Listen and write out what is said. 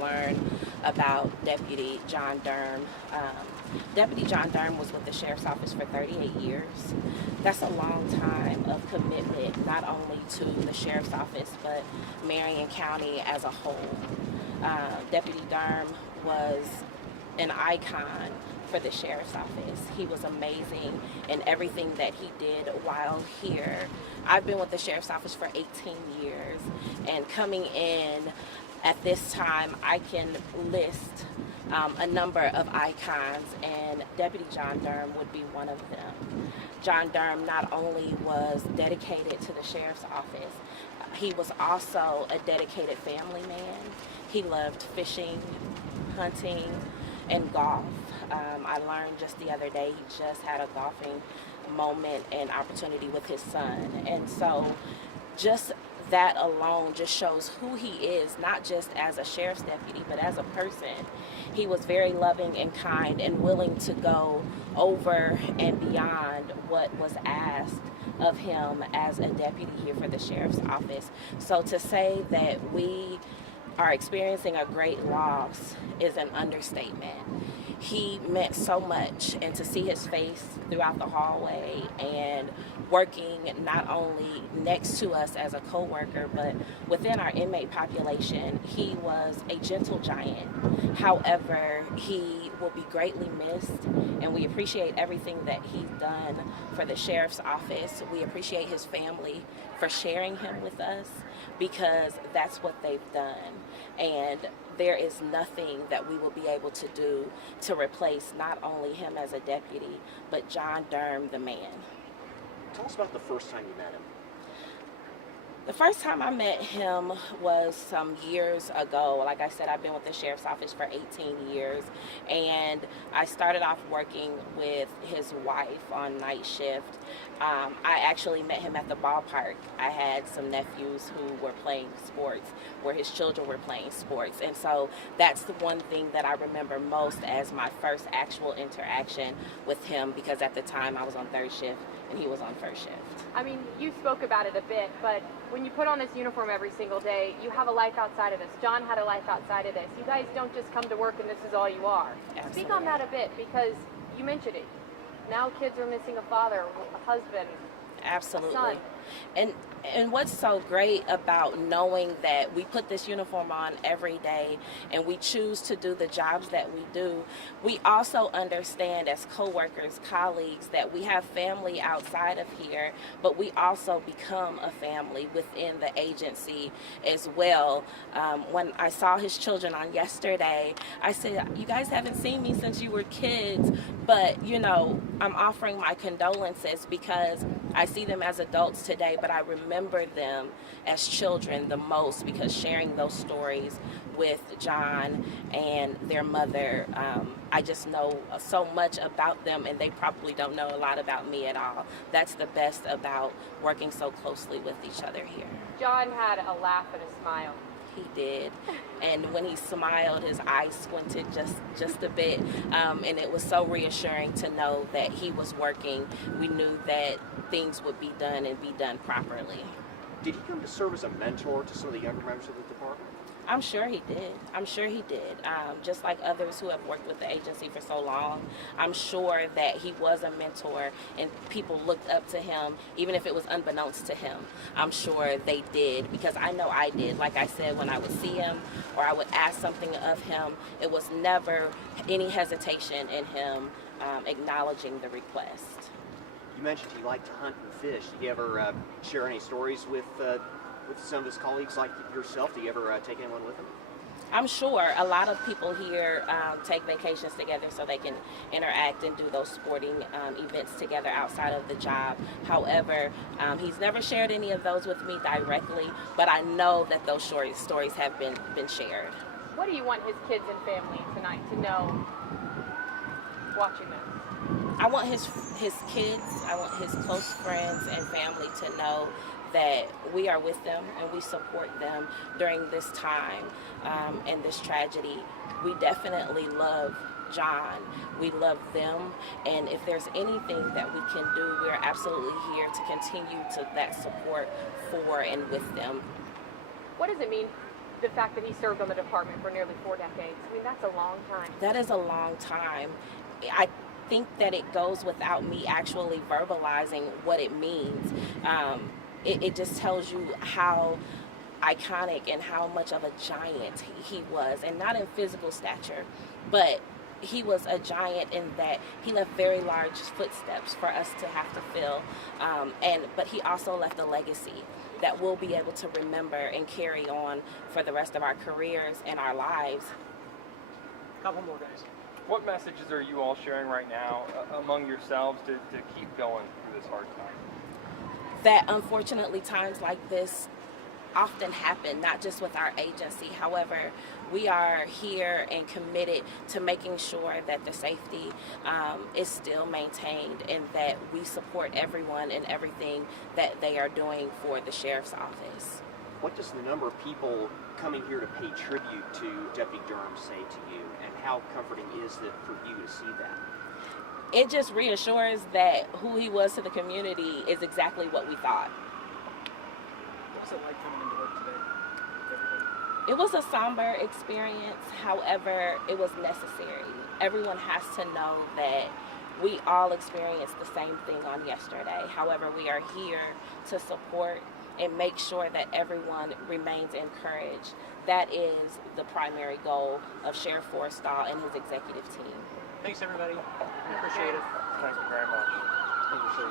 learn about Deputy John Durm. Deputy John Durm was with the Sheriff's Office for 38 years. That's a long time of commitment, not only to the Sheriff's Office, but Marion County as a whole. Deputy Durm was an icon for the Sheriff's Office. He was amazing in everything that he did while here. I've been with the Sheriff's Office for 18 years, and coming in at this time, I can list a number of icons, and Deputy John Durm would be one of them. John Durm not only was dedicated to the Sheriff's Office, he was also a dedicated family man. He loved fishing, hunting, and golf. I learned just the other day he just had a golfing moment and opportunity with his son. And so just that alone just shows who he is, not just as a sheriff's deputy, but as a person. He was very loving and kind and willing to go over and beyond what was asked of him as a deputy here for the sheriff's office. So to say that we are experiencing a great loss is an understatement. He meant so much, and to see his face throughout the hallway and working not only next to us as a co-worker, but within our inmate population, he was a gentle giant. However, he will be greatly missed, and we appreciate everything that he's done for the sheriff's office. We appreciate his family for sharing him with us, because that's what they've done. And there is nothing that we will be able to do to replace not only him as a deputy, but John Durm, the man. Tell us about the first time you met him. The first time I met him was some years ago. Like I said, I've been with the Sheriff's Office for 18 years, and I started off working with his wife on night shift. I actually met him at the ballpark. I had some nephews who were playing sports, where his children were playing sports, and so that's the one thing that I remember most as my first actual interaction with him, because at the time I was on third shift and he was on first shift. I mean, you spoke about it a bit, but when you put on this uniform every single day, you have a life outside of this. John had a life outside of this. You guys don't just come to work and this is all you are. Absolutely. Speak on that a bit, because you mentioned it. Now kids are missing a father, a husband, Absolutely. a son. And what's so great about knowing that we put this uniform on every day and we choose to do the jobs that we do, we also understand as co-workers, colleagues, that we have family outside of here, but we also become a family within the agency as well. When I saw his children on yesterday, I said, you guys haven't seen me since you were kids, but you know, I'm offering my condolences because I see them as adults today, but I remember them as children the most, because sharing those stories with John and their mother, I just know so much about them, and they probably don't know a lot about me at all. That's the best about working so closely with each other here. John had a laugh and a smile. He did, and when he smiled, his eyes squinted just a bit, and it was so reassuring to know that he was working. We knew that things would be done and be done properly. Did he come to serve as a mentor to some of the younger members of the department? I'm sure he did. I'm sure he did. Just like others who have worked with the agency for so long, I'm sure that he was a mentor and people looked up to him, even if it was unbeknownst to him. I'm sure they did, because I know I did. Like I said, when I would see him or I would ask something of him, it was never any hesitation in him acknowledging the request. You mentioned he liked to hunt and fish. Did you ever share any stories with some of his colleagues like yourself? Do you ever take anyone with him? I'm sure a lot of people here take vacations together so they can interact and do those sporting events together outside of the job. However, he's never shared any of those with me directly, but I know that those stories have been shared. What do you want his kids and family tonight to know watching this? I want his kids, I want his close friends and family to know that we are with them and we support them during this time and this tragedy. We definitely love John. We love them, and if there's anything that we can do, we're absolutely here to continue to that support for and with them. What does it mean the fact that he served on the department for nearly 4 decades. I mean, that's a long time. That is a long time. I think that it goes without me actually verbalizing what it means. It just tells you how iconic and how much of a giant he was, and not in physical stature, but he was a giant in that he left very large footsteps for us to have to fill, but he also left a legacy that we'll be able to remember and carry on for the rest of our careers and our lives. Couple more guys. What messages are you all sharing right now among yourselves to keep going through this hard time? That unfortunately times like this often happen, not just with our agency. However, we are here and committed to making sure that the safety is still maintained, and that we support everyone and everything that they are doing for the sheriff's office. What does the number of people coming here to pay tribute to Deputy Durm say to you, and how comforting is it for you to see that? It just reassures that who he was to the community is exactly what we thought. What's it like coming into work today? Everybody? It was a somber experience, however, it was necessary. Everyone has to know that we all experienced the same thing on yesterday. However, we are here to support and make sure that everyone remains encouraged. That is the primary goal of Sheriff Forrestal and his executive team. Thanks, everybody. Appreciate it. Thank you very much. Thank you, sir.